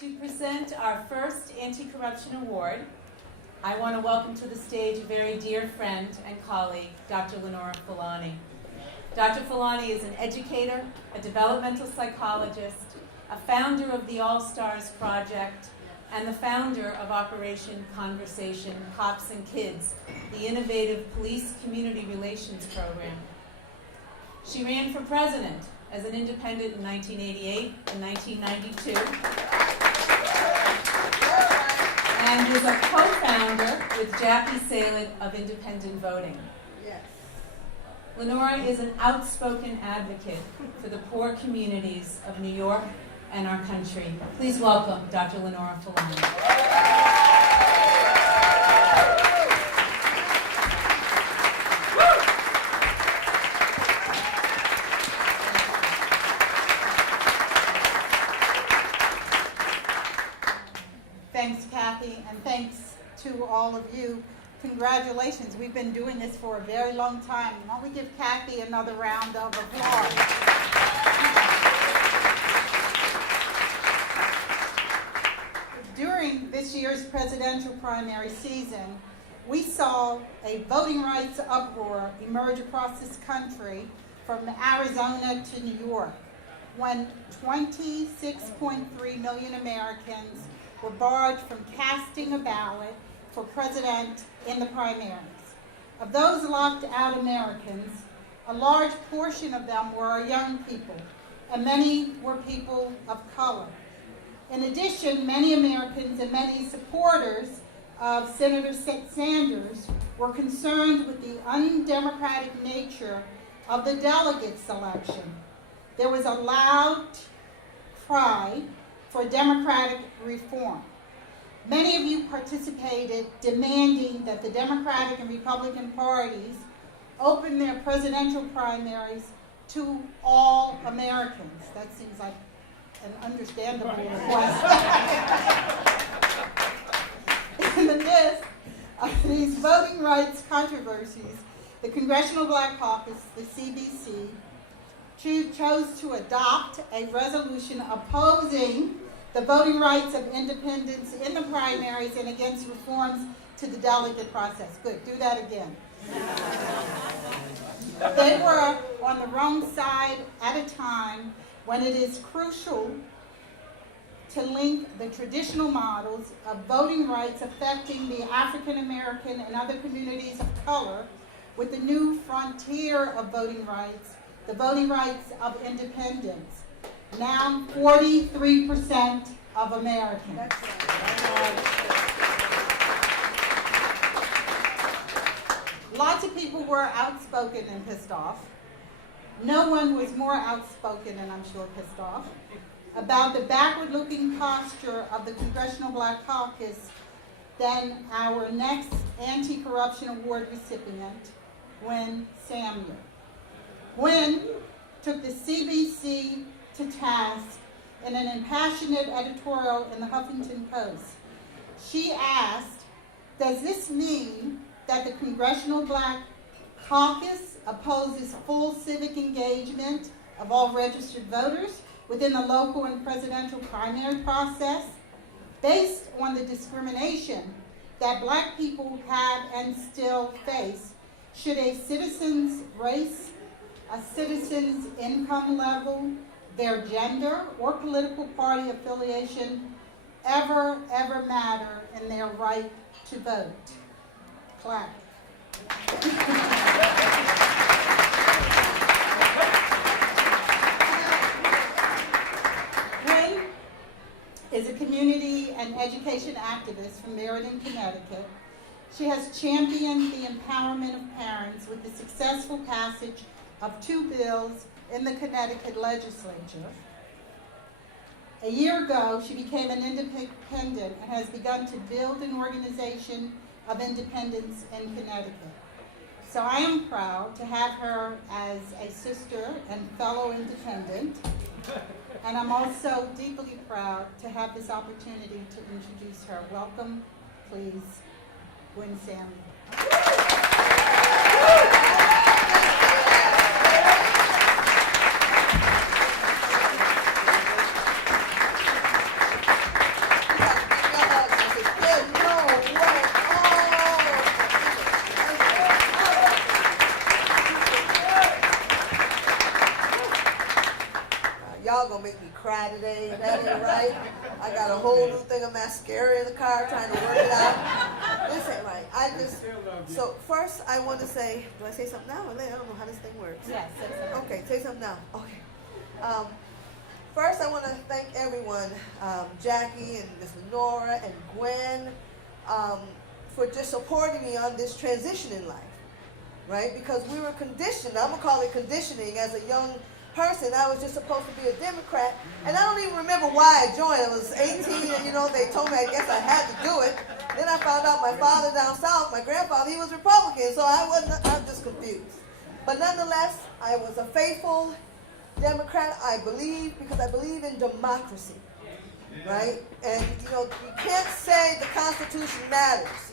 To present our first Anti-Corruption Award, I want to welcome to the stage a very dear friend and colleague, Dr. Lenora Fulani. Dr. Fulani is an educator, a developmental psychologist, a founder of the All Stars Project, and the founder of Operation Conversation Cops and Kids, the innovative police community relations program. She ran for president as an independent in 1988 and 1992, and is a co-founder with Jackie Salad of Independent Voting. Yes. Lenora is an outspoken advocate for the poor communities of New York and our country. Please welcome Dr. Lenora Fulani. Thanks, Kathy, and thanks to all of you. Congratulations. We've been doing this for a very long time. Why don't we give Kathy another round of applause? During this year's presidential primary season, we saw a voting rights uproar emerge across this country from Arizona to New York, when 26.3 million Americans were barred from casting a ballot for president in the primaries. Of those locked out Americans, a large portion of them were young people, and many were people of color. In addition, many Americans and many supporters of Senator Sanders were concerned with the undemocratic nature of the delegate selection. There was a loud cry for democratic reform. Many of you participated demanding that the Democratic and Republican parties open their presidential primaries to all Americans. That seems like an understandable request. In the midst of these voting rights controversies, the Congressional Black Caucus, the CBC, chose to adopt a resolution opposing the voting rights of independents in the primaries and against reforms to the delegate process. Good, do that again. They were on the wrong side at a time when it is crucial to link the traditional models of voting rights affecting the African American and other communities of color with the new frontier of voting rights, the voting rights of independents, now 43% of Americans. Lots of people were outspoken and pissed off. No one was more outspoken and I'm sure pissed off about the backward-looking posture of the Congressional Black Caucus than our next Anti-Corruption Award recipient, Fulani&Samuel. Gwen took the CBC to task in an impassioned editorial in the Huffington Post. She asked, does this mean that the Congressional Black Caucus opposes full civic engagement of all registered voters within the local and presidential primary process based on the discrimination that Black people have and still face? Should a citizen's race, a citizen's income level, their gender, or political party affiliation ever matter in their right to vote? Clap. Gwen is a community and education activist from Meriden, Connecticut. She has championed the empowerment of parents with the successful passage of 2 bills in the Connecticut legislature. A year ago, she became an independent and has begun to build an organization of independents in Connecticut. So I am proud to have her as a sister and fellow independent, and I'm also deeply proud to have this opportunity to introduce her. Welcome, please, Fulani&Samuel. y'all gonna make me cry today. That ain't right. I got a whole new thing of mascara in the car trying to work it out. This ain't right. So first I want to say, do I say something now or later? I don't know how this thing works. Yes, Okay, say something now. Okay. First I want to thank everyone, Jackie and Miss Lenora and Gwen, for just supporting me on this transition in life, right? Because we were conditioned, I'm going to call it conditioning, as a young person. I was just supposed to be a Democrat, and I don't even remember why I joined. I was 18, and they told me I guess I had to do it. Then I found out my father down south, my grandfather, he was Republican, so I'm just confused. But nonetheless, I was a faithful Democrat, because I believe in democracy. Right? And, you can't say the Constitution matters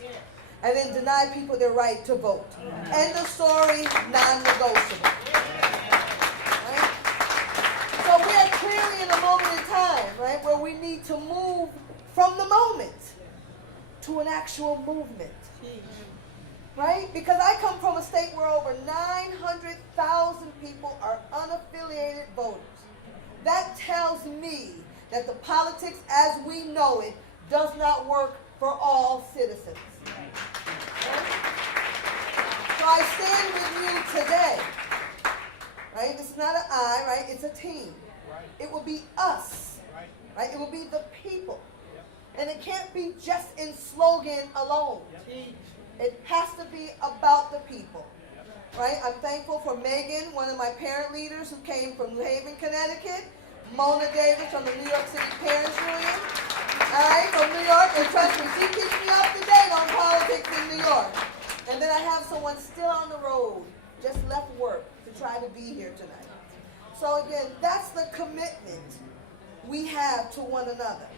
and then deny people their right to vote. End of story, non-negotiable. Right? So we are clearly in a moment in time, right, where we need to move from the moment to an actual movement. Right? Because I come from a state where over 900,000 people are unaffiliated voters. That tells me that the politics as we know it does not work for all citizens. Right? So I stand with you today. Right? It's not an I, right? It's a team. It will be us. Right? It will be the people. And it can't be just in slogan alone. It has to be about the people. Right? I'm thankful for Megan, one of my parent leaders who came from New Haven, Connecticut. Mona Davis from the New York City Parents Union. All right, from New York. And trust me, she keeps me up to date on politics in New York. And then I have someone still on the road, just left work to try to be here tonight. So again, that's the commitment we have to one another.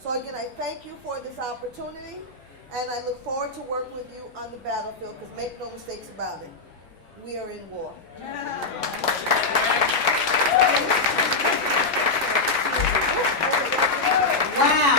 So again, I thank you for this opportunity, and I look forward to working with you on the battlefield, because make no mistakes about it, we are in war. Wow.